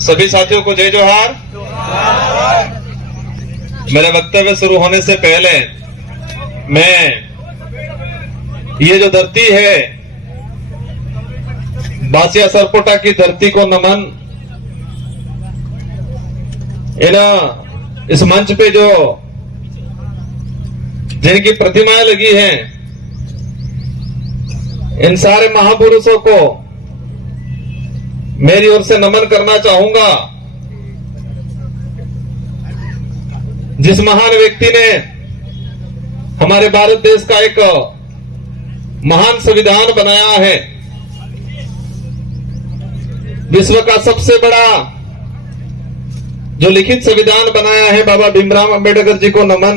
सभी साथियों को जय जोहार। मेरे वक्तव्य शुरू होने से पहले मैं ये जो धरती है बासिया सरपोटा की धरती को नमन। इस मंच पे जो जिनकी प्रतिमाएं लगी हैं, इन सारे महापुरुषों को मेरी ओर से नमन करना चाहूंगा। जिस महान व्यक्ति ने हमारे भारत देश का एक महान संविधान बनाया है, विश्व का सबसे बड़ा जो लिखित संविधान बनाया है, बाबा भीमराव अंबेडकर जी को नमन।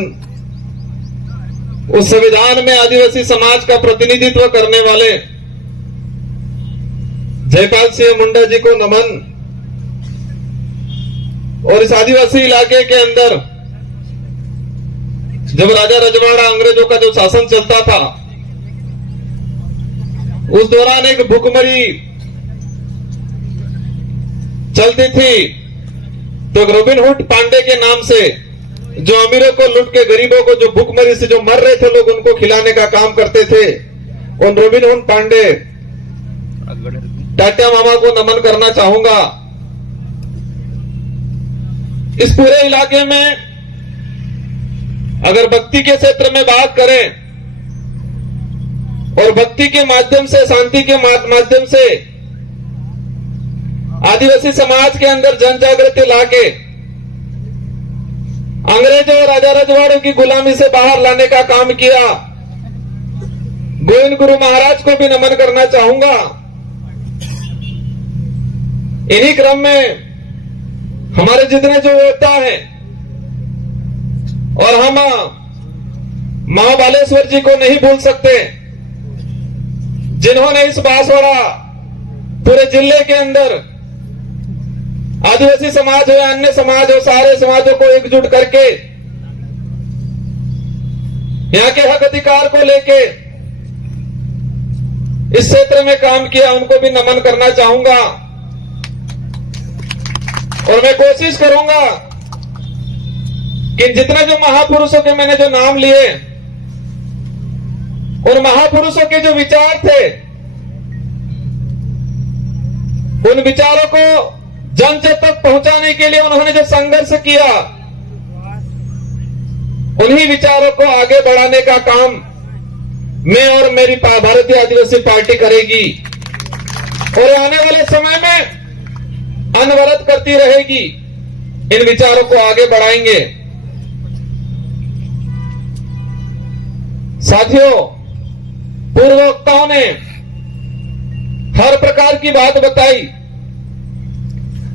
उस संविधान में आदिवासी समाज का प्रतिनिधित्व करने वाले जयपाल सिंह मुंडा जी को नमन। और इस आदिवासी इलाके के अंदर जब राजा रजवाड़ा अंग्रेजों का जो शासन चलता था, उस दौरान एक भुखमरी चलती थी। तो रॉबिन हुड पांडे के नाम से जो अमीरों को लूट के गरीबों को, जो भुखमरी से जो मर रहे थे लोग, उनको खिलाने का काम करते थे। उन रॉबिन हुड पांडे टाटिया मामा को नमन करना चाहूंगा। इस पूरे इलाके में अगर भक्ति के क्षेत्र में बात करें और भक्ति के माध्यम से, शांति के माध्यम से आदिवासी समाज के अंदर जन जागृति लाके अंग्रेजों और राजा रजवाड़ों की गुलामी से बाहर लाने का काम किया। गोविंद गुरु महाराज को भी नमन करना चाहूंगा। इन्हीं क्रम में हमारे जितने जो योद्धा हैं, और हम मां बालेश्वर जी को नहीं भूल सकते, जिन्होंने इस बांसवाड़ा पूरे जिले के अंदर आदिवासी समाज हो या अन्य समाज हो, सारे समाजों को एकजुट करके यहाँ के हक अधिकार को लेके इस क्षेत्र में काम किया। उनको भी नमन करना चाहूंगा। और मैं कोशिश करूंगा कि जितने जो महापुरुषों के मैंने जो नाम लिए, उन महापुरुषों के जो विचार थे, उन विचारों को जन जन तक पहुंचाने के लिए उन्होंने जो संघर्ष किया, उन्हीं विचारों को आगे बढ़ाने का काम मैं और मेरी भारतीय आदिवासी पार्टी करेगी और आने वाले समय में अनवरत करती रहेगी। इन विचारों को आगे बढ़ाएंगे। साथियों, पूर्व वक्ताओं ने हर प्रकार की बात बताई,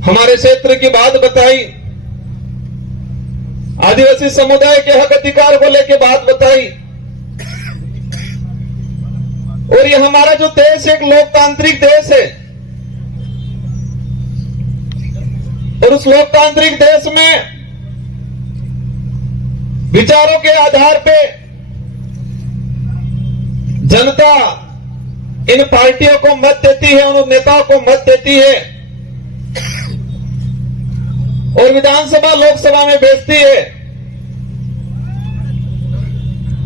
हमारे क्षेत्र की बात बताई, आदिवासी समुदाय के हक अधिकार को लेकर बात बताई। और ये हमारा जो देश एक लोकतांत्रिक देश है, और उस लोकतांत्रिक देश में विचारों के आधार पे जनता इन पार्टियों को मत देती है, उन नेताओं को मत देती है और विधानसभा लोकसभा में भेजती है।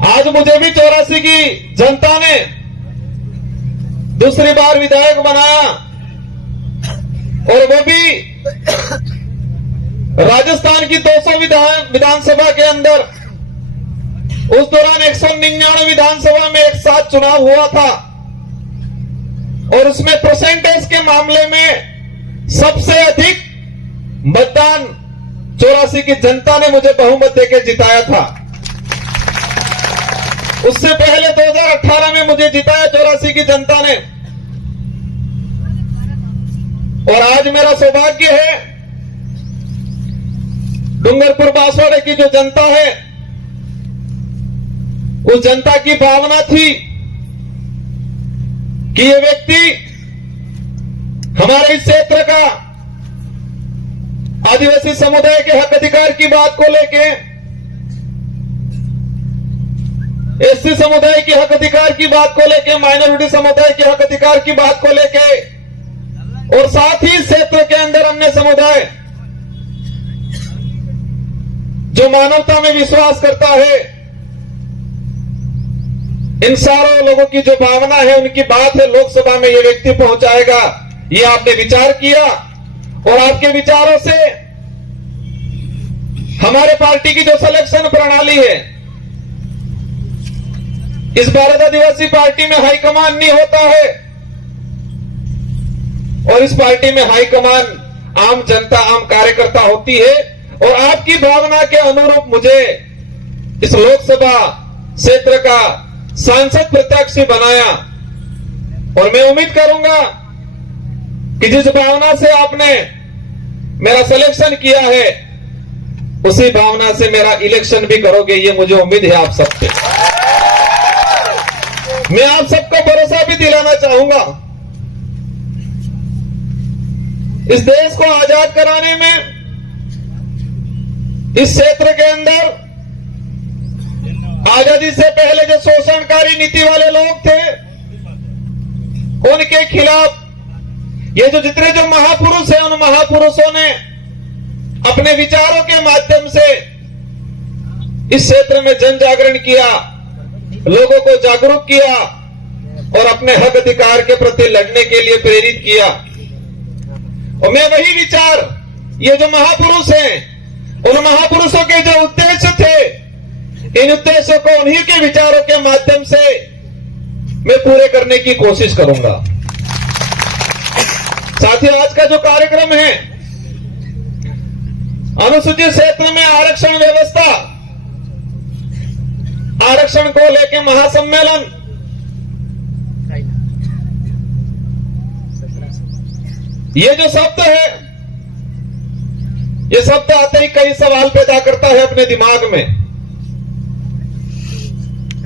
आज मुझे भी 84 की जनता ने दूसरी बार विधायक बनाया, और वो भी राजस्थान की 200 विधानसभा के अंदर। उस दौरान 199 विधानसभा में एक साथ चुनाव हुआ था, और उसमें परसेंटेज के मामले में सबसे अधिक मतदान 84 की जनता ने मुझे बहुमत देकर जिताया था। उससे पहले 2018 में मुझे जिताया 84 की जनता ने। और आज मेरा सौभाग्य है, डूंगरपुर बांसवाड़े की जो जनता है, उस जनता की भावना थी कि ये व्यक्ति हमारे इस क्षेत्र का आदिवासी समुदाय के हक अधिकार की बात को लेके एससी समुदाय के हक अधिकार की बात को लेके, माइनॉरिटी समुदाय के हक अधिकार की बात को लेके, और साथ ही क्षेत्र के अंदर अन्य समुदाय जो मानवता में विश्वास करता है, इन सारों लोगों की जो भावना है, उनकी बात है लोकसभा में ये व्यक्ति पहुंचाएगा। ये आपने विचार किया और आपके विचारों से हमारे पार्टी की जो सिलेक्शन प्रणाली है, इस भारत आदिवासी पार्टी में हाईकमान नहीं होता है, और इस पार्टी में हाईकमान आम जनता, आम कार्यकर्ता होती है। और आपकी भावना के अनुरूप मुझे इस लोकसभा क्षेत्र का सांसद प्रत्याशी बनाया, और मैं उम्मीद करूंगा कि जिस भावना से आपने मेरा सिलेक्शन किया है, उसी भावना से मेरा इलेक्शन भी करोगे, ये मुझे उम्मीद है आप सबसे। मैं आप सबको भरोसा भी दिलाना चाहूंगा, इस देश को आजाद कराने में इस क्षेत्र के अंदर आजादी से पहले जो शोषणकारी नीति वाले लोग थे, उनके खिलाफ ये जो जितने जो महापुरुष हैं, उन महापुरुषों ने अपने विचारों के माध्यम से इस क्षेत्र में जन जागरण किया, लोगों को जागरूक किया और अपने हक अधिकार के प्रति लड़ने के लिए प्रेरित किया। और मैं वही विचार, ये जो महापुरुष हैं, उन महापुरुषों के जो उद्देश्य थे, इन उद्देश्यों को उन्हीं के विचारों के माध्यम से मैं पूरे करने की कोशिश करूंगा। साथियों, आज का जो कार्यक्रम है, अनुसूचित क्षेत्र में आरक्षण व्यवस्था, आरक्षण को लेकर महासम्मेलन, ये जो शब्द है, ये शब्द आते ही कई सवाल पैदा करता है अपने दिमाग में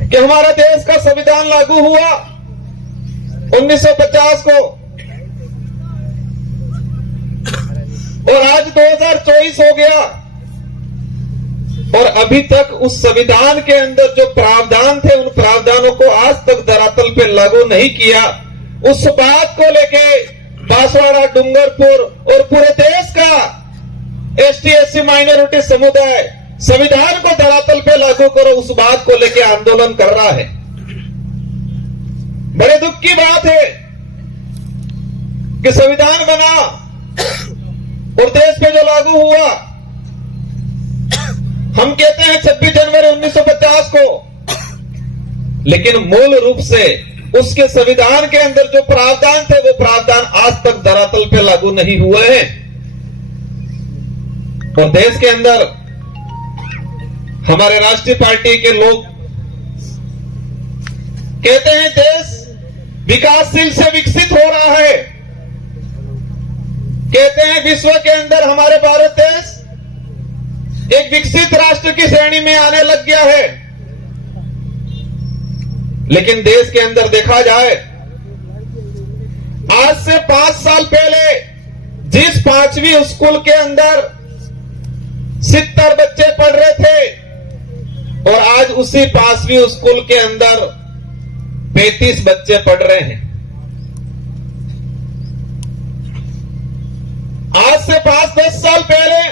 कि हमारा देश का संविधान लागू हुआ 1950 को, और आज 2024 हो गया, और अभी तक उस संविधान के अंदर जो प्रावधान थे, उन प्रावधानों को आज तक धरातल पे लागू नहीं किया। उस बात को लेके बांसवाड़ा, डूंगरपुर और पूरे देश का एसटी एससी माइनॉरिटी समुदाय संविधान को धरातल पे लागू करो, उस बात को लेके आंदोलन कर रहा है। बड़े दुख की बात है कि संविधान बना और देश पे जो लागू हुआ, हम कहते हैं 26 जनवरी 1950 को, लेकिन मूल रूप से उसके संविधान के अंदर जो प्रावधान थे, वो प्रावधान आज तक धरातल पे लागू नहीं हुए हैं। और देश के अंदर हमारे राष्ट्रीय पार्टी के लोग कहते हैं देश विकासशील से विकसित हो रहा है, कहते हैं विश्व के अंदर हमारे भारत देश एक विकसित राष्ट्र की श्रेणी में आने लग गया है। लेकिन देश के अंदर देखा जाए, आज से 5 साल पहले जिस 5वीं स्कूल के अंदर 70 बच्चे पढ़ रहे थे, और आज उसी 5वीं स्कूल के अंदर 35 बच्चे पढ़ रहे हैं। आज से 5-10 साल पहले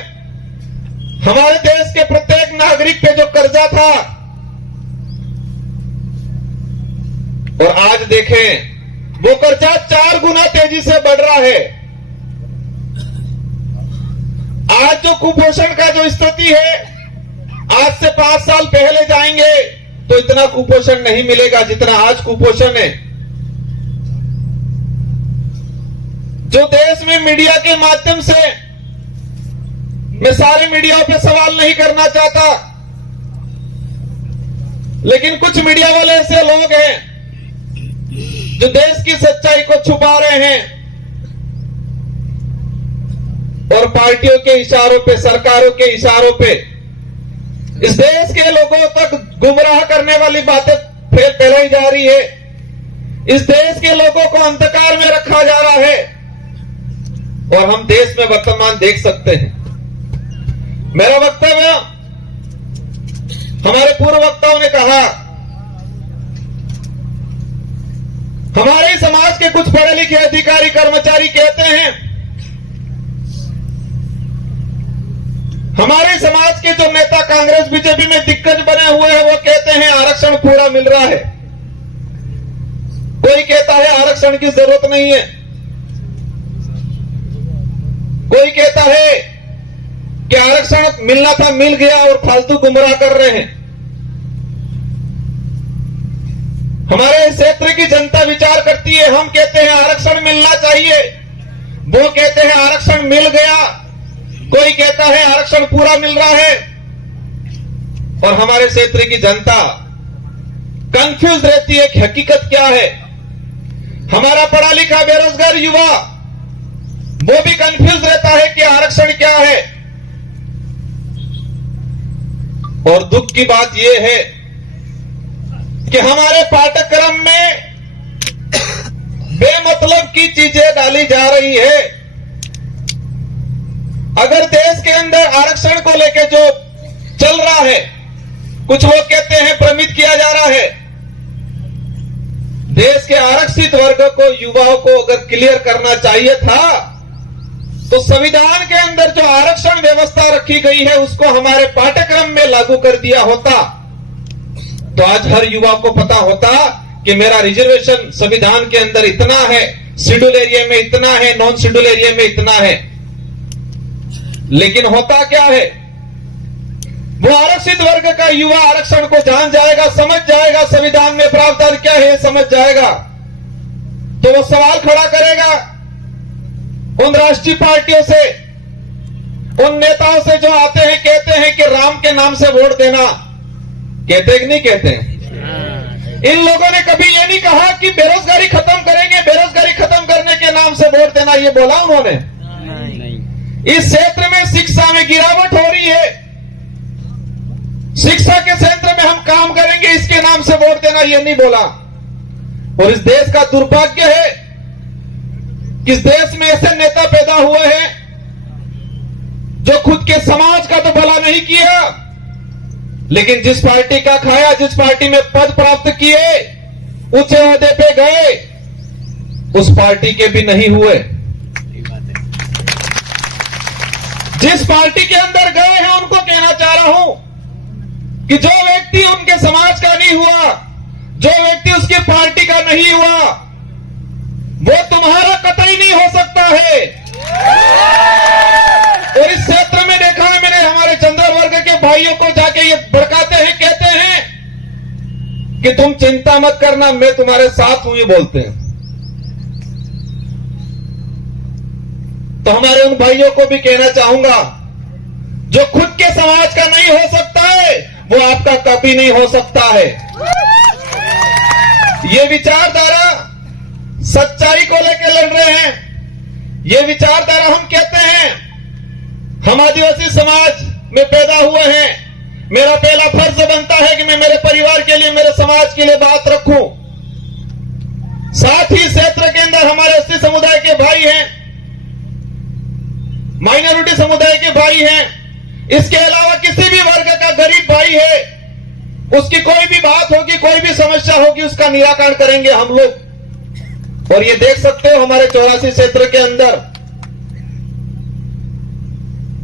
हमारे देश के प्रत्येक नागरिक पे जो कर्जा था, और आज देखें वो कर्जा 4 गुना तेजी से बढ़ रहा है। आज जो कुपोषण का जो स्थिति है, आज से 5 साल पहले जाएंगे तो इतना कुपोषण नहीं मिलेगा जितना आज कुपोषण है। जो देश में मीडिया के माध्यम से, मैं सारे मीडिया पे सवाल नहीं करना चाहता, लेकिन कुछ मीडिया वाले ऐसे लोग हैं जो देश की सच्चाई को छुपा रहे हैं और पार्टियों के इशारों पे, सरकारों के इशारों पे इस देश के लोगों तक गुमराह करने वाली बातें फैलाई जा रही है। इस देश के लोगों को अंधकार में रखा जा रहा है, और हम देश में वर्तमान देख सकते हैं। मेरा वक्तव्य, हमारे पूर्व वक्ताओं ने कहा हमारे समाज के कुछ पढ़े लिखे अधिकारी कर्मचारी कहते हैं, हमारे समाज के जो नेता कांग्रेस बीजेपी में दिग्गज बने हुए हैं वो कहते हैं आरक्षण पूरा मिल रहा है। कोई कहता है आरक्षण की जरूरत नहीं है, कोई कहता है कि आरक्षण मिलना था मिल गया और फालतू गुमराह कर रहे हैं। हमारे क्षेत्र की जनता विचार करती है, हम कहते हैं आरक्षण मिलना चाहिए, वो कहते हैं आरक्षण मिल गया, कोई कहता है आरक्षण पूरा मिल रहा है। और हमारे क्षेत्र की जनता कंफ्यूज रहती है कि हकीकत क्या है। हमारा पढ़ा लिखा बेरोजगार युवा वो भी कंफ्यूज रहता है कि आरक्षण क्या है। और दुख की बात यह है कि हमारे पाठ्यक्रम में बेमतलब की चीजें डाली जा रही है। अगर देश के अंदर आरक्षण को लेकर जो चल रहा है, कुछ लोग कहते हैं भ्रमित किया जा रहा है। देश के आरक्षित वर्ग को, युवाओं को अगर क्लियर करना चाहिए था तो संविधान के अंदर जो आरक्षण व्यवस्था रखी गई है उसको हमारे पाठ्यक्रम में लागू कर दिया होता तो आज हर युवा को पता होता कि मेरा रिजर्वेशन संविधान के अंदर इतना है, शेड्यूल एरिया में इतना है, नॉन शेड्यूल एरिया में इतना है। लेकिन होता क्या है, वो आरक्षित वर्ग का युवा आरक्षण को जान जाएगा, समझ जाएगा, संविधान में प्रावधान क्या है समझ जाएगा, तो वो सवाल खड़ा करेगा उन राष्ट्रीय पार्टियों से, उन नेताओं से जो आते हैं कहते हैं कि राम के नाम से वोट देना। कहते कि नहीं कहते हैं? इन लोगों ने कभी ये नहीं कहा कि बेरोजगारी खत्म करेंगे, बेरोजगारी खत्म करने के नाम से वोट देना, ये बोला उन्होंने? इस क्षेत्र में शिक्षा में गिरावट हो रही है, शिक्षा के क्षेत्र में हम काम करेंगे, इसके नाम से वोट देना, ये नहीं बोला। और इस देश का दुर्भाग्य है कि इस देश में ऐसे नेता पैदा हुए हैं जो खुद के समाज का तो भला नहीं किया, लेकिन जिस पार्टी का खाया, जिस पार्टी में पद प्राप्त किए, ऊंचे ओहदे पे गए, उस पार्टी के भी नहीं हुए। जिस पार्टी के अंदर गए हैं उनको कहना चाह रहा हूं कि जो व्यक्ति उनके समाज का नहीं हुआ, जो व्यक्ति उसकी पार्टी का नहीं हुआ, वो तुम्हारा कतई नहीं हो सकता है। और इस क्षेत्र में देखा है मैंने, हमारे चंद्र वर्ग के भाइयों को जाके ये भड़काते हैं, कहते हैं कि तुम चिंता मत करना, मैं तुम्हारे साथ हूं, ये बोलते हैं। तो हमारे उन भाइयों को भी कहना चाहूंगा, जो खुद के समाज का नहीं हो सकता है वो आपका कभी नहीं हो सकता है। ये विचारधारा सच्चाई को लेकर लड़ रहे हैं। ये विचारधारा, हम कहते हैं हम आदिवासी समाज में पैदा हुए हैं, मेरा पहला फर्ज बनता है कि मैं मेरे परिवार के लिए, मेरे समाज के लिए बात रखूं। साथ ही क्षेत्र के अंदर हमारे एसटी समुदाय के भाई हैं, माइनॉरिटी समुदाय के भाई हैं, इसके अलावा किसी भी वर्ग का गरीब भाई है, उसकी कोई भी बात होगी, कोई भी समस्या होगी, उसका निराकरण करेंगे हम लोग। और ये देख सकते हो हमारे 84 क्षेत्र के अंदर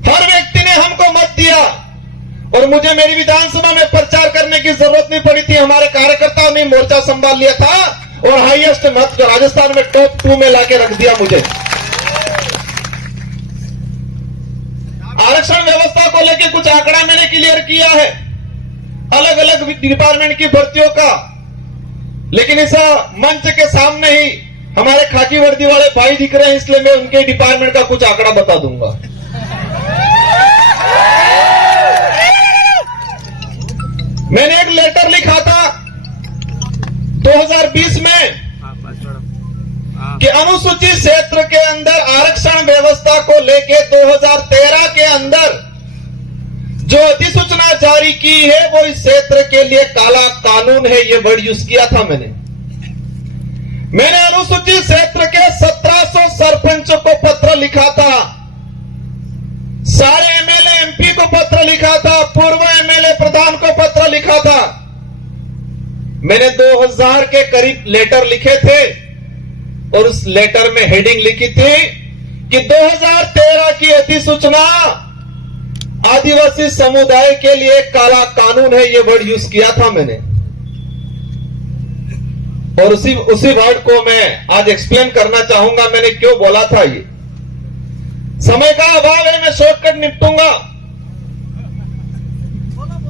हर व्यक्ति ने हमको मत दिया और मुझे मेरी विधानसभा में प्रचार करने की जरूरत नहीं पड़ी थी। हमारे कार्यकर्ताओं ने मोर्चा संभाल लिया था और हाईएस्ट मत राजस्थान में टॉप 2 में लाके रख दिया मुझे। आरक्षण व्यवस्था को लेकर कुछ आंकड़ा मैंने क्लियर किया है, अलग अलग डिपार्टमेंट की भर्तियों का, लेकिन इस मंच के सामने ही हमारे खाकी वर्दी वाले भाई दिख रहे हैं, इसलिए मैं उनके डिपार्टमेंट का कुछ आंकड़ा बता दूंगा। मैंने एक लेटर लिखा था 2020 में कि अनुसूचित क्षेत्र के अंदर आरक्षण व्यवस्था को लेके 2013 के अंदर जो अधिसूचना जारी की है वो इस क्षेत्र के लिए काला कानून है, ये वर्ड यूज किया था मैंने अनुसूचित क्षेत्र के 1700 सरपंचों को पत्र लिखा था, सारे एमएलए एमपी को पत्र लिखा था, पूर्व एमएलए प्रधान को पत्र लिखा था मैंने 2000 के करीब लेटर लिखे थे और उस लेटर में हेडिंग लिखी थी कि 2013 की अधिसूचना आदिवासी समुदाय के लिए काला कानून है, ये वर्ड यूज किया था मैंने। और उसी वर्ड को मैं आज एक्सप्लेन करना चाहूंगा मैंने क्यों बोला था। ये समय का अभाव है, मैं शॉर्टकट निपटूंगा।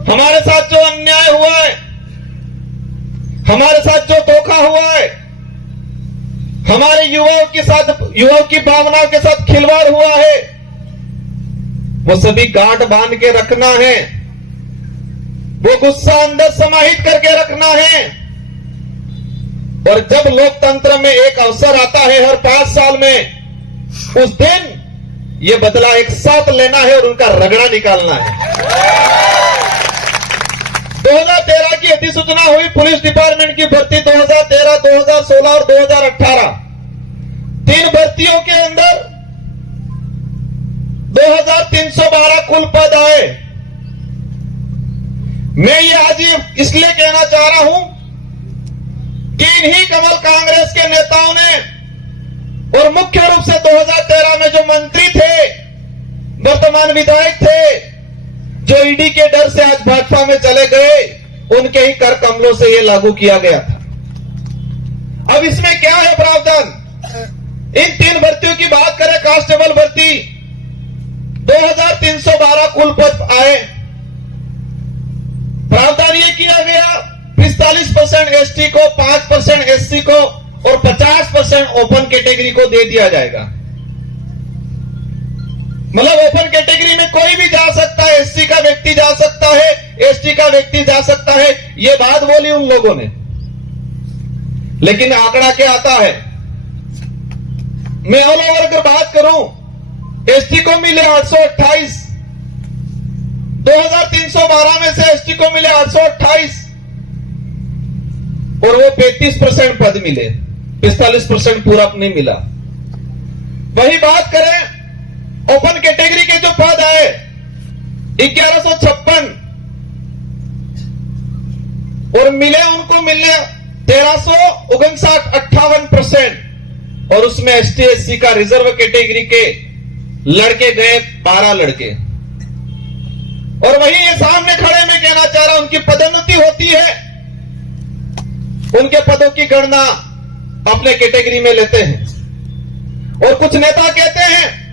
हमारे साथ जो अन्याय हुआ है, हमारे साथ जो धोखा हुआ है, हमारे युवाओं की भावनाओं के साथ खिलवाड़ हुआ है, वो सभी गांठ बांध के रखना है, वो गुस्सा अंदर समाहित करके रखना है। और जब लोकतंत्र में एक अवसर आता है हर 5 साल में, उस दिन ये बदला एक साथ लेना है और उनका रगड़ा निकालना है। 2013 की अधिसूचना हुई पुलिस डिपार्टमेंट की भर्ती 2013, 2016 और 2018। 3 भर्तियों के अंदर 2312 कुल पद आए। मैं ये आज इसलिए कहना चाह रहा हूं कि इन्हीं कमल कांग्रेस के नेताओं ने और मुख्य रूप से 2013 में जो मंत्री थे, वर्तमान विधायक थे, जो ईडी के डर से आज भाजपा में चले गए, उनके ही कर कमलों से यह लागू किया गया था। अब इसमें क्या है प्रावधान? इन 3 भर्तियों की बात करें, कांस्टेबल भर्ती 2312 कुल पद आए। प्रावधान यह किया गया 45% एसटी को, 5% एससी को और 50% ओपन कैटेगरी को दे दिया जाएगा। मतलब ओपन कैटेगरी में कोई भी जा सकता है, एससी का व्यक्ति जा सकता है, एसटी का व्यक्ति जा सकता है। ये बात बोली उन लोगों ने, लेकिन आंकड़ा क्या आता है? मैं ऑल ओवर अगर बात करूं, एसटी को मिले 828, 2312 में से एसटी को मिले 828 और वो 35% पद मिले, 45% पूरा नहीं मिला। वही बात करें ओपन कैटेगरी के जो पद आए 1156 और उनको मिले 1359, और उसमें एसटी एससी का रिजर्व कैटेगरी के लड़के गए 12 लड़के। और वही ये सामने खड़े में कहना चाह रहा हूं, उनकी पदोन्नति होती है, उनके पदों की गणना अपने कैटेगरी में लेते हैं। और कुछ नेता कहते हैं,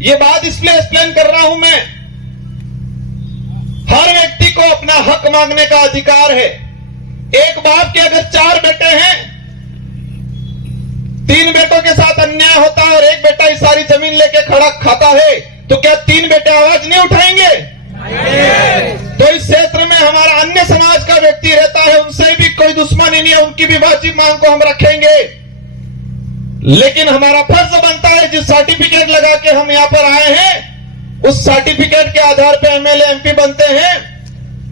ये बात इसलिए एक्सप्लेन कर रहा हूं मैं, हर व्यक्ति को अपना हक मांगने का अधिकार है। एक बाप के अगर 4 बेटे हैं, 3 बेटों के साथ अन्याय होता है और एक बेटा ही सारी जमीन लेके खड़ा खाता है, तो क्या 3 बेटे आवाज नहीं उठाएंगे? तो इस क्षेत्र में हमारा अन्य समाज का व्यक्ति रहता है, उनसे भी कोई दुश्मनी नहीं है, उनकी भी वाजिब मांग को हम रखेंगे। लेकिन हमारा फर्ज बनता है, जिस सर्टिफिकेट लगा के हम यहां पर आए हैं, उस सर्टिफिकेट के आधार पर एमएलए एमपी बनते हैं,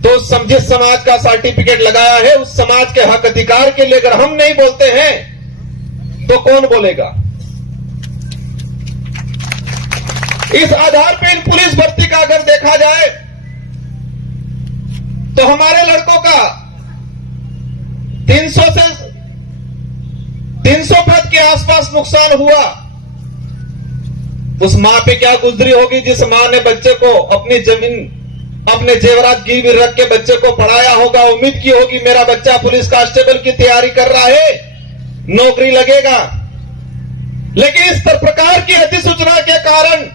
तो जिस समाज का सर्टिफिकेट लगाया है, उस समाज के हक अधिकार के लिए अगर हम नहीं बोलते हैं तो कौन बोलेगा? इस आधार पर इन पुलिस भर्ती का अगर देखा जाए तो हमारे लड़कों का 300 पद के आसपास नुकसान हुआ। उस मां पे क्या गुजरी होगी जिस मां ने बच्चे को अपनी जमीन, अपने जेवरात गिरवी रख के बच्चे को पढ़ाया होगा, उम्मीद की होगी मेरा बच्चा पुलिस कांस्टेबल की तैयारी कर रहा है, नौकरी लगेगा। लेकिन इस प्रकार की अधिसूचना के कारण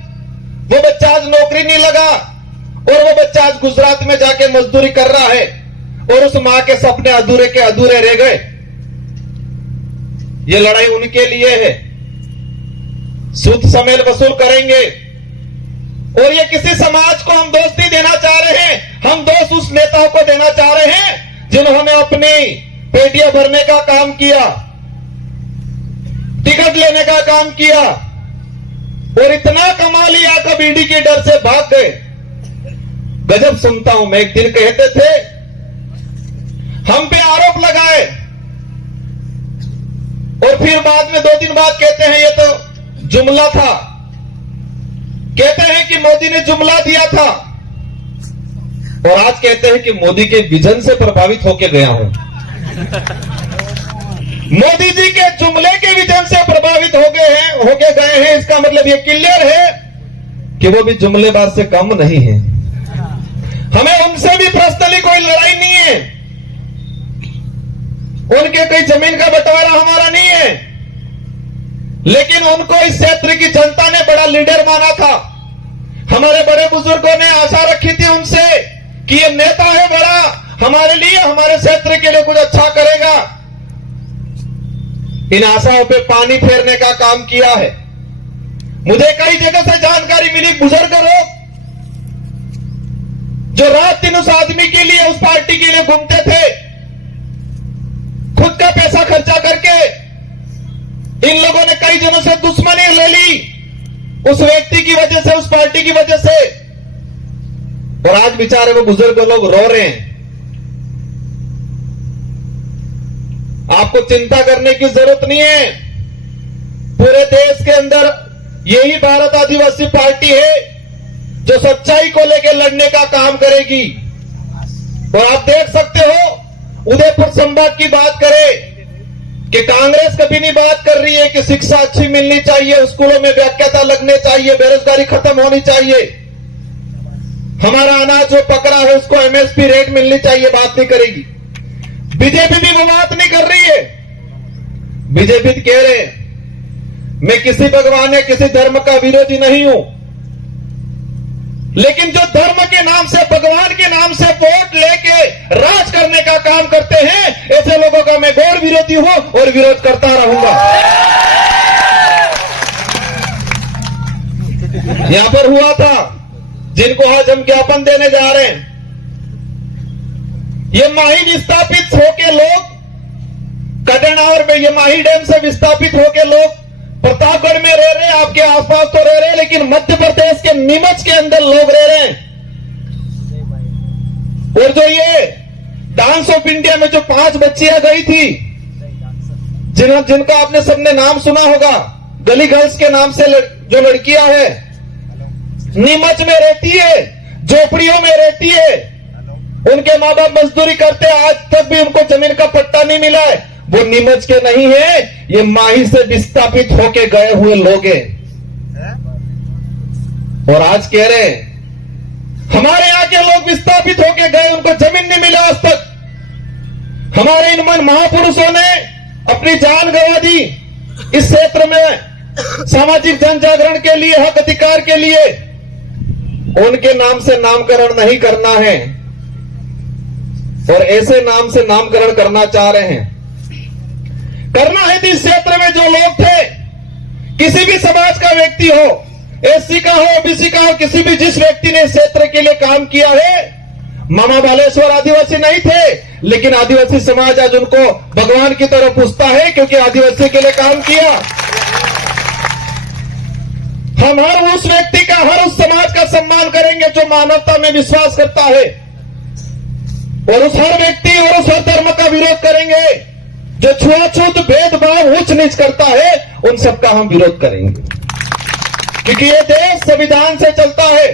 वो बच्चा आज नौकरी नहीं लगा और वो बच्चा आज गुजरात में जाके मजदूरी कर रहा है और उस मां के सपने अधूरे के अधूरे रह गए। ये लड़ाई उनके लिए है, सूद समेत वसूल करेंगे। और ये किसी समाज को हम दोष नहीं देना चाह रहे हैं, हम दोष उस नेताओं को देना चाह रहे हैं जिन्होंने अपनी पेटियां भरने का काम किया, टिकट लेने का काम किया और इतना कमा लिया कब ईडी के डर से भाग गए। गजब सुनता हूं मैं। एक दिन कहते थे, हम पे आरोप लगाए और फिर बाद में 2 दिन बाद कहते हैं ये तो जुमला था, कहते हैं कि मोदी ने जुमला दिया था, और आज कहते हैं कि मोदी के विजन से प्रभावित होकर गया हूं। मोदी जी के जुमले के विजन से प्रभावित होके गए हैं। इसका मतलब ये क्लियर है कि वो भी जुमलेबाज से कम नहीं है। हमें उनसे भी पर्सनली कोई लड़ाई नहीं है, उनके कोई जमीन का बंटवारा हमारा नहीं है, लेकिन उनको इस क्षेत्र की जनता ने बड़ा लीडर माना था। हमारे बड़े बुजुर्गों ने आशा रखी थी उनसे कि ये नेता है बड़ा, हमारे लिए, हमारे क्षेत्र के लिए कुछ अच्छा करेगा। इन आशाओं पे पानी फेरने का काम किया है। मुझे कई जगह से जानकारी मिली, बुजुर्ग लोग जो रात दिन उस आदमी के लिए, उस पार्टी के लिए घूमते थे, खुद का पैसा खर्चा करके इन लोगों ने कई जनों से दुश्मनी ले ली उस व्यक्ति की वजह से, उस पार्टी की वजह से, और आज बेचारे वो बुजुर्ग लोग रो रहे हैं। आपको चिंता करने की जरूरत नहीं है। पूरे देश के अंदर यही भारत आदिवासी पार्टी है जो सच्चाई को लेकर लड़ने का काम करेगी। और आप देख सकते हो, उदयपुर संभाग की बात करें कि कांग्रेस कभी नहीं बात कर रही है कि शिक्षा अच्छी मिलनी चाहिए, स्कूलों में व्याख्याता लगने चाहिए, बेरोजगारी खत्म होनी चाहिए, हमारा अनाज जो पकड़ा है उसको एमएसपी रेट मिलनी चाहिए, बात नहीं करेगी। बीजेपी भी वो बात नहीं कर रही है। बीजेपी कह रहे हैं मैं किसी भगवान या किसी धर्म का विरोधी नहीं हूं, लेकिन जो धर्म के नाम से, भगवान के नाम से वोट लेके राज करने का काम करते हैं, ऐसे लोगों का मैं घोर विरोधी हूं और विरोध करता रहूंगा। यहां पर हुआ था, जिनको आज हम ज्ञापन देने जा रहे हैं, ये माही विस्थापित होके लोग, कटनावर में, ये माही डैम से विस्थापित होके लोग प्रतापगढ़ में रह रहे हैं, आपके आसपास तो रह रहे हैं, लेकिन मध्य प्रदेश के नीमच के अंदर लोग रह रहे हैं। और जो ये डांस ऑफ इंडिया में जो 5 बच्चियां गई थी, जिनका आपने सबने नाम सुना होगा, गली गर्ल्स के नाम से जो लड़कियां हैं, नीमच में रहती है, झोपड़ियों में रहती है, उनके माँ बाप मजदूरी करते हैं, आज तक भी उनको जमीन का पट्टा नहीं मिला है। वो नीमच के नहीं है, ये माही से विस्थापित होके गए हुए लोग हैं। और आज कह रहे हैं हमारे यहां के लोग विस्थापित होके गए, उनको जमीन नहीं मिला आज तक। हमारे इन महापुरुषों ने अपनी जान गंवा दी इस क्षेत्र में सामाजिक जन जागरण के लिए, हक अधिकार के लिए। उनके नाम से नामकरण नहीं करना है, और ऐसे नाम से नामकरण करना चाह रहे हैं। करना है तो इस क्षेत्र में जो लोग थे, किसी भी समाज का व्यक्ति हो, एससी का हो, ओबीसी का हो, किसी भी जिस व्यक्ति ने इस क्षेत्र के लिए काम किया है, मामा बालेश्वर आदिवासी नहीं थे, लेकिन आदिवासी समाज आज उनको भगवान की तरह पूछता है, क्योंकि आदिवासी के लिए काम किया। हम हर उस व्यक्ति का, हर उस समाज का सम्मान करेंगे जो मानवता में विश्वास करता है, और उस हर व्यक्ति और उस हर धर्म का विरोध करेंगे जो छुआछूत, भेदभाव, ऊंच नीच करता है, उन सबका हम विरोध करेंगे, क्योंकि ये देश संविधान से चलता है।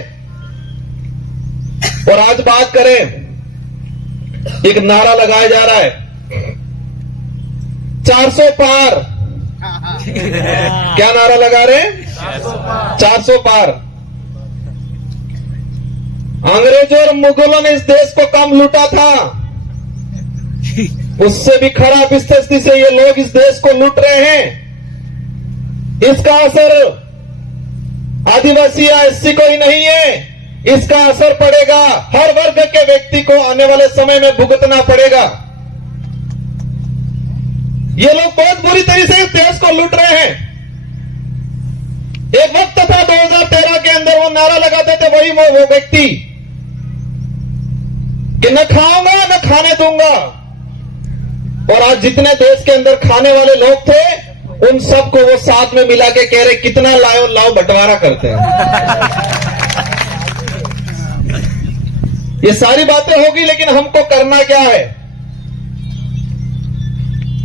और आज बात करें, एक नारा लगाया जा रहा है 400 पार। क्या नारा लगा रहे हैं? 400 पार। अंग्रेजों और मुगलों ने इस देश को कम लूटा था, उससे भी खराब स्थिति से ये लोग इस देश को लूट रहे हैं। इसका असर आदिवासी या एससी को ही नहीं है, इसका असर पड़ेगा हर वर्ग के व्यक्ति को, आने वाले समय में भुगतना पड़ेगा। ये लोग बहुत बुरी तरीके से इस देश को लूट रहे हैं। एक वक्त था 2013 के अंदर वो नारा लगाते थे वही वो व्यक्ति कि न खाऊंगा न खाने दूंगा, और आज जितने देश के अंदर खाने वाले लोग थे, उन सबको वो साथ में मिला के कह रहे कितना लाओ लाओ बंटवारा करते हैं। ये सारी बातें होगी, लेकिन हमको करना क्या है?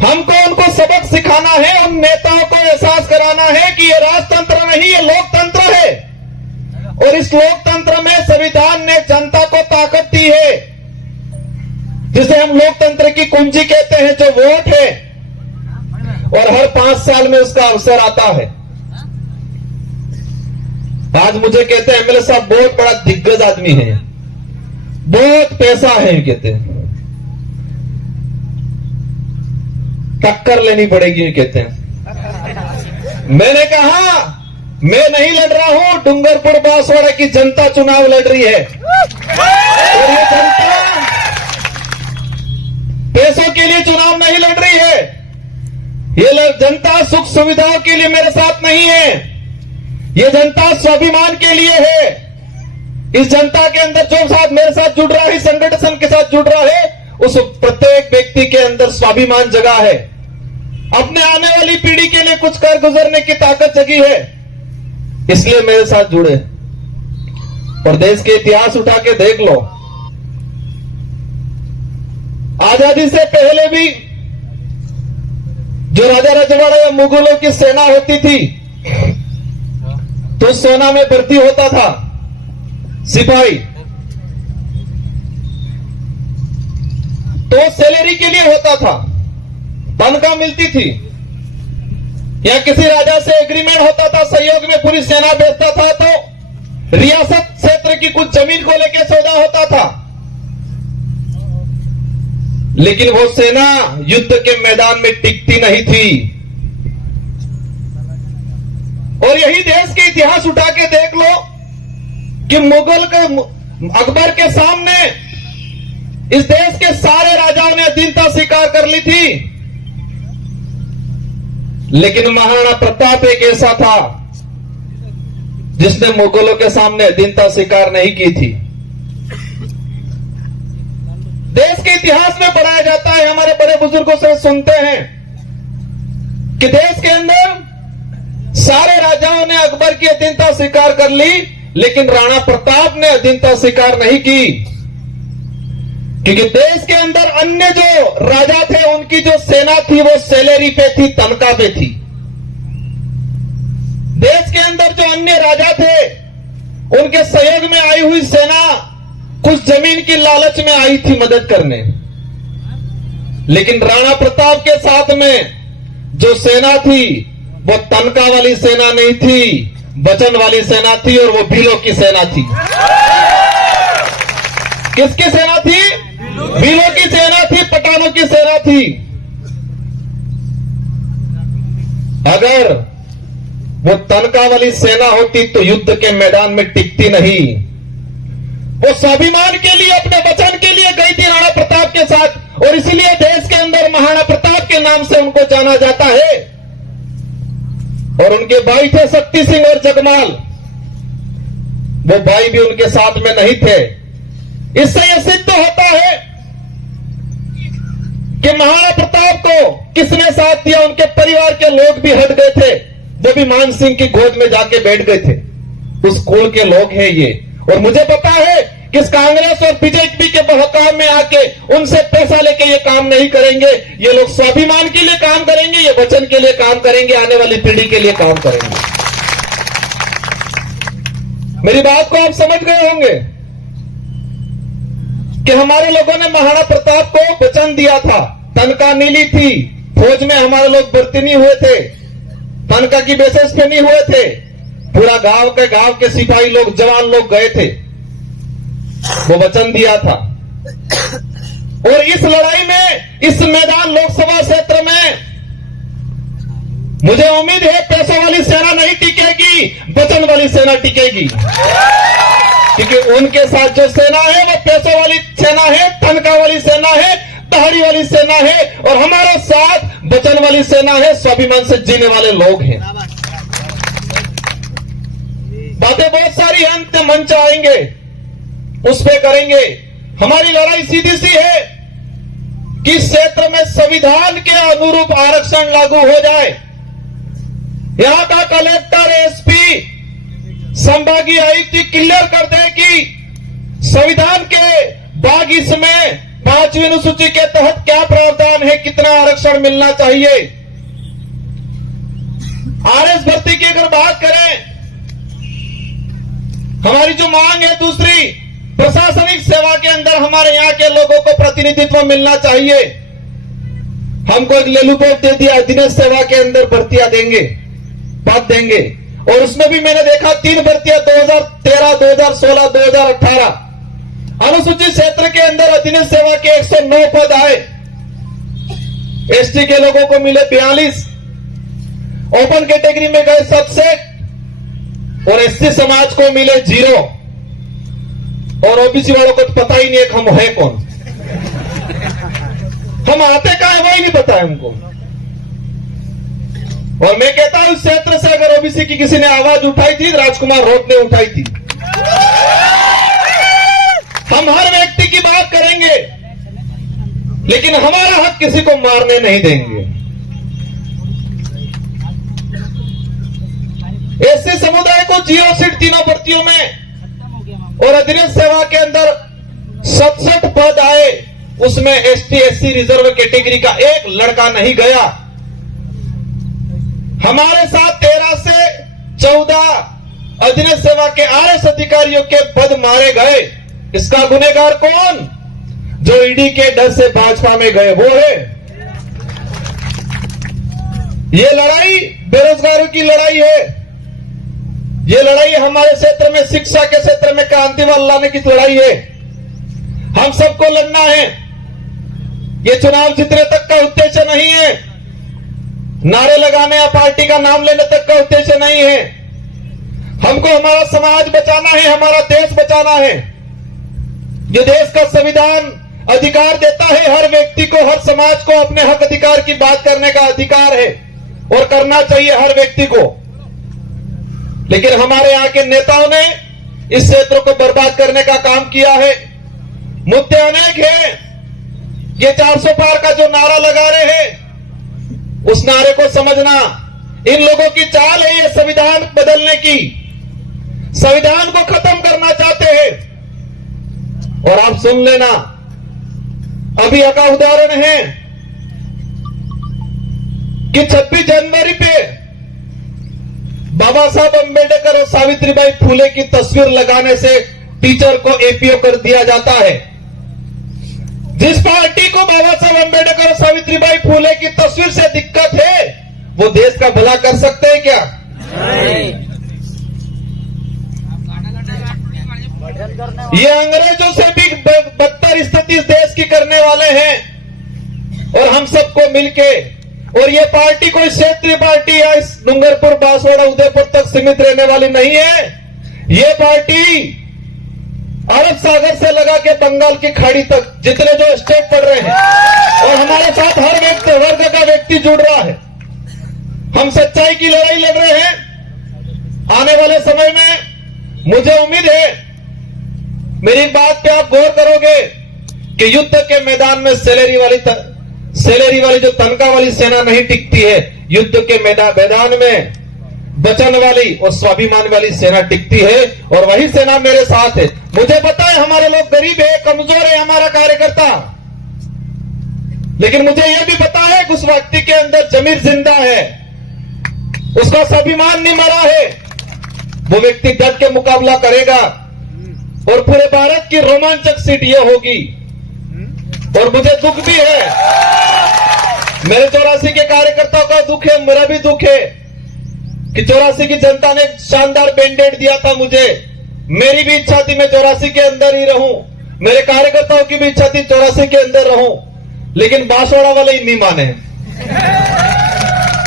हमको उनको सबक सिखाना है, उन नेताओं को एहसास कराना है कि ये राजतंत्र नहीं, ये लोकतंत्र है, और इस लोकतंत्र में संविधान ने जनता को ताकत दी है जिसे हम लोकतंत्र की कुंजी कहते हैं, जो वोट है, और हर 5 साल में उसका अवसर आता है। आज मुझे कहते हैं एमएलए साहब बहुत बड़ा दिग्गज आदमी है, बहुत पैसा है, कहते हैं टक्कर लेनी पड़ेगी, कहते हैं। मैंने कहा मैं नहीं लड़ रहा हूं, डूंगरपुर बांसवाड़ा की जनता चुनाव लड़ रही है, और ये जनता पैसों के लिए चुनाव नहीं लड़ रही है। ये जनता सुख सुविधाओं के लिए मेरे साथ नहीं है, ये जनता स्वाभिमान के लिए है। इस जनता के अंदर जो साथ मेरे साथ जुड़ रहा है, संगठन के साथ जुड़ रहा है, उस प्रत्येक व्यक्ति के अंदर स्वाभिमान जगा है, अपने आने वाली पीढ़ी के लिए कुछ कर गुजरने की ताकत जगी है, इसलिए मेरे साथ जुड़े। और देश के इतिहास उठा के देख लो, आजादी से पहले भी जो राजा रजवाड़ा या मुगलों की सेना होती थी, तो सेना में भर्ती होता था सिपाही, तो सैलरी के लिए होता था, तनख्वाह मिलती थी, या किसी राजा से एग्रीमेंट होता था, सहयोग में पूरी सेना भेजता था, तो रियासत क्षेत्र की कुछ जमीन को लेकर सौदा होता था। लेकिन वो सेना युद्ध के मैदान में टिकती नहीं थी। और यही देश के इतिहास उठा के देख लो कि मुगल के अकबर के सामने इस देश के सारे राजाओं ने अधीनता स्वीकार कर ली थी, लेकिन महाराणा प्रताप एक ऐसा था जिसने मुगलों के सामने अधीनता स्वीकार नहीं की थी। देश के इतिहास में पढ़ाया जाता है, हमारे बड़े बुजुर्गों से सुनते हैं कि देश के अंदर सारे राजाओं ने अकबर की अधीनता स्वीकार कर ली, लेकिन राणा प्रताप ने अधीनता स्वीकार नहीं की, क्योंकि देश के अंदर अन्य जो राजा थे उनकी जो सेना थी वो सैलरी पे थी, तनख्वाह पे थी। देश के अंदर जो अन्य राजा थे उनके सहयोग में आई हुई सेना कुछ जमीन की लालच में आई थी मदद करने, लेकिन राणा प्रताप के साथ में जो सेना थी वो तनख्वाह वाली सेना नहीं थी, वचन वाली सेना थी, और वो भीलों की सेना थी। किसकी सेना थी? भीलों की सेना थी, पठानों की सेना थी। अगर वो तनख्वाह वाली सेना होती तो युद्ध के मैदान में टिकती नहीं। वो स्वाभिमान के लिए, अपने वचन के लिए गई थी राणा प्रताप के साथ, और इसीलिए देश के अंदर महाराणा प्रताप के नाम से उनको जाना जाता है। और उनके भाई थे शक्ति सिंह और जगमाल, वो भाई भी उनके साथ में नहीं थे। इससे यह सिद्ध होता है कि महाराणा प्रताप को किसने साथ दिया। उनके परिवार के लोग भी हट गए थे, वो भी मान सिंह की गोद में जाके बैठ गए थे। उस कुल के लोग हैं ये। और मुझे पता है कि इस कांग्रेस और बीजेपी के बहकाव में आके उनसे पैसा लेके ये काम नहीं करेंगे। ये लोग स्वाभिमान के लिए काम करेंगे, ये वचन के लिए काम करेंगे, आने वाली पीढ़ी के लिए काम करेंगे। मेरी बात को आप समझ गए होंगे कि हमारे लोगों ने महाराणा प्रताप को वचन दिया था, तनख्वाह नीली थी, फौज में हमारे लोग भर्ती नहीं हुए थे, तनख्वाह की बेसिस पे नहीं हुए थे, पूरा गांव के सिपाही लोग, जवान लोग गए थे, वो वचन दिया था। और इस लड़ाई में, इस मैदान लोकसभा क्षेत्र में मुझे उम्मीद है पैसों वाली सेना नहीं टिकेगी, वचन वाली सेना टिकेगी, क्योंकि उनके साथ जो सेना है वो पैसों वाली सेना है, तनख्वाह वाली सेना है, दहाड़ी वाली सेना है, और हमारे साथ वचन वाली सेना है, स्वाभिमान से जीने वाले लोग हैं। बातें बहुत सारी हैं, अंत मंच आएंगे उस पे करेंगे। हमारी लड़ाई सीधी सी है कि इस क्षेत्र में संविधान के अनुरूप आरक्षण लागू हो जाए। यहां का कलेक्टर, एसपी, संभागीय आयुक्त क्लियर कर दे कि संविधान के भाग इसमें 5वीं अनुसूची के तहत क्या प्रावधान है, कितना आरक्षण मिलना चाहिए। आरएस भर्ती की अगर बात करें, हमारी जो मांग है दूसरी, प्रशासनिक सेवा के अंदर हमारे यहाँ के लोगों को प्रतिनिधित्व मिलना चाहिए। हमको एक लेलुपोट दे दिया, दिनेश सेवा के अंदर भर्तियां देंगे, पद देंगे, और उसमें भी मैंने देखा 3 भर्तियां 2013, 2016, 2018। अनुसूचित क्षेत्र के अंदर अधिनियम सेवा के 109 पद आए, एसटी के लोगों को मिले 42, ओपन कैटेगरी में गए सबसेट, और एससी समाज को मिले 0, और ओबीसी वालों को तो पता ही नहीं है हम है कौन, हम आते कहां है वही नहीं पता है हमको। और मैं कहता हूं इस क्षेत्र से अगर ओबीसी की किसी ने आवाज उठाई थी, राजकुमार रोत ने उठाई थी। हम हर व्यक्ति की बात करेंगे, लेकिन हमारा हक किसी को मारने नहीं देंगे। एससी समुदाय को 0 सीट तीनों भर्तियों में, और अधिनियम सेवा के अंदर 67 पद आए, उसमें एसटी एससी रिजर्व कैटेगरी का एक लड़का नहीं गया। हमारे साथ 13 से 14 अधिनियम सेवा के आरएस अधिकारियों के पद मारे गए। इसका गुनहगार कौन? जो ईडी के डर से भाजपा में गए वो है। ये लड़ाई बेरोजगारों की लड़ाई है, ये लड़ाई हमारे क्षेत्र में शिक्षा के क्षेत्र में क्रांति लाने की लड़ाई है। हम सबको लड़ना है। ये चुनाव जीतने तक का उद्देश्य नहीं है, नारे लगाने या पार्टी का नाम लेने तक का उद्देश्य नहीं है। हमको हमारा समाज बचाना है, हमारा देश बचाना है। ये देश का संविधान अधिकार देता है हर व्यक्ति को, हर समाज को अपने हक अधिकार की बात करने का अधिकार है, और करना चाहिए हर व्यक्ति को। लेकिन हमारे यहाँ के नेताओं ने इस क्षेत्र को बर्बाद करने का काम किया है। मुद्दे अनेक हैं। ये 400 पार का जो नारा लगा रहे हैं, उस नारे को समझना। इन लोगों की चाल है ये संविधान बदलने की, संविधान को खत्म करना चाहते हैं। और आप सुन लेना, अभी का उदाहरण है कि 26 जनवरी पे बाबा साहब अंबेडकर और सावित्रीबाई फुले की तस्वीर लगाने से टीचर को एपीओ कर दिया जाता है। जिस पार्टी को बाबा साहब अंबेडकर और सावित्रीबाई फुले की तस्वीर से दिक्कत है, वो देश का भला कर सकते हैं क्या? नहीं। ये अंग्रेजों से भी बदतर स्थिति इस देश की करने वाले हैं, और हम सबको मिलके, और ये पार्टी कोई क्षेत्रीय पार्टी या इस डूंगरपुर, बांसवाड़ा, उदयपुर तक सीमित रहने वाली नहीं है। ये पार्टी अरब सागर से लगा के बंगाल की खाड़ी तक जितने जो स्टेट पड़ रहे हैं, और हमारे साथ हर व्यक्ति, वर्ग का व्यक्ति जुड़ रहा है। हम सच्चाई की लड़ाई लड़ रहे हैं। आने वाले समय में मुझे उम्मीद है, मेरी बात पे आप गौर करोगे कि युद्ध के मैदान में सैलरी वाली जो तनख्वाह वाली सेना नहीं टिकती है, युद्ध के मैदान में वचन वाली और स्वाभिमान वाली सेना टिकती है, और वही सेना मेरे साथ है। मुझे पता है हमारे लोग गरीब है, कमजोर है हमारा कार्यकर्ता, लेकिन मुझे यह भी पता है कि उस व्यक्ति के अंदर जमीर जिंदा है, उसका स्वाभिमान नहीं मरा है। वो व्यक्ति डट के मुकाबला करेगा, और पूरे भारत की रोमांचक सीट यह होगी। और मुझे दुख भी है, मेरे 84 के कार्यकर्ताओं का दुख है, मेरा भी दुख है कि 84 की जनता ने शानदार बैंडेड दिया था मुझे। मेरी भी इच्छा थी मैं 84 के अंदर ही रहूं, मेरे कार्यकर्ताओं की भी इच्छा थी 84 के अंदर रहूं, लेकिन बांसवाड़ा वाले ही नहीं माने।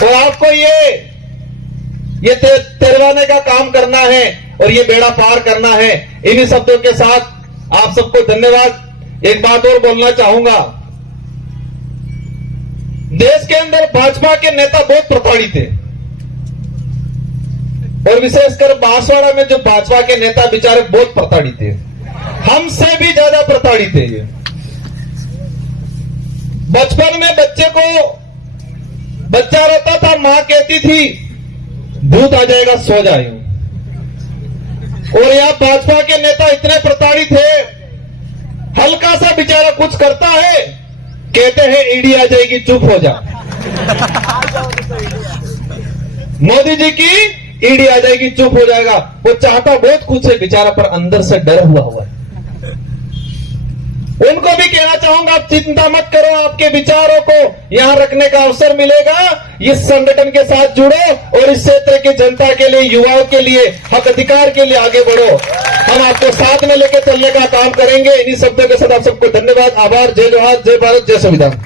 और आपको ये तिरवाने का काम करना है, और ये बेड़ा पार करना है। इन्हीं शब्दों के साथ आप सबको धन्यवाद। एक बात और बोलना चाहूंगा, देश के अंदर भाजपा के नेता बहुत प्रताड़ित थे, और विशेषकर बांसवाड़ा में जो भाजपा के नेता बेचारे बहुत प्रताड़ित थे, हमसे भी ज्यादा प्रताड़ित थे। बचपन में बच्चा रोता था, मां कहती थी भूत आ जाएगा सो जाए। और यहां भाजपा के नेता इतने प्रताड़ित है, हल्का सा बेचारा कुछ करता है, कहते हैं ईडी आ जाएगी चुप हो जा। मोदी जी की ईडी आ जाएगी चुप हो जाएगा। वो चाहता बहुत कुछ है बेचारा, पर अंदर से डरा हुआ है। उनको भी कहना चाहूंगा, आप चिंता मत करो, आपके विचारों को यहां रखने का अवसर मिलेगा। इस संगठन के साथ जुड़ो और इस क्षेत्र की जनता के लिए, युवाओं के लिए, हक अधिकार के लिए आगे बढ़ो। हम आपको साथ में लेकर चलने का काम करेंगे। इन्हीं शब्दों के साथ आप सबको धन्यवाद, आभार। जय जोहार, जय भारत, जय संविधान।